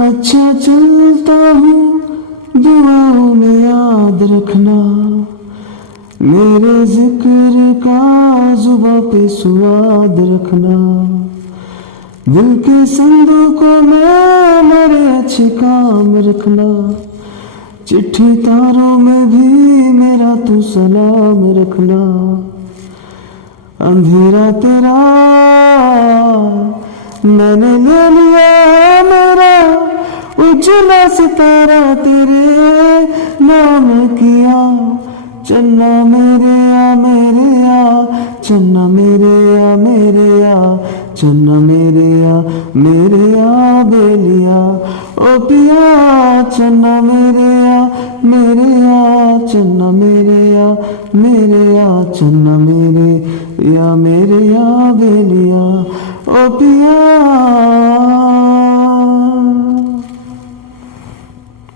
अच्छा चलता हूँ दुआओं में याद रखना, मेरे जिक्र का जुबां पे स्वाद रखना। दिल के संदूकों में मेरे अच्छे काम रखना, चिट्ठी तारों में भी मेरा तू सलाम रखना। अंधेरा तेरा मैंने ले लिया मेरा, उजला सितारा तेरे नाम किया। चन्ना मेरे आ चन्ना मेरे आ चन्ना मेरे आ बेलिया ओ पिया। चन्ना मेरे आ चन्ना मेरे आ चन्ना मेरे आ बेलिया ओ पिया।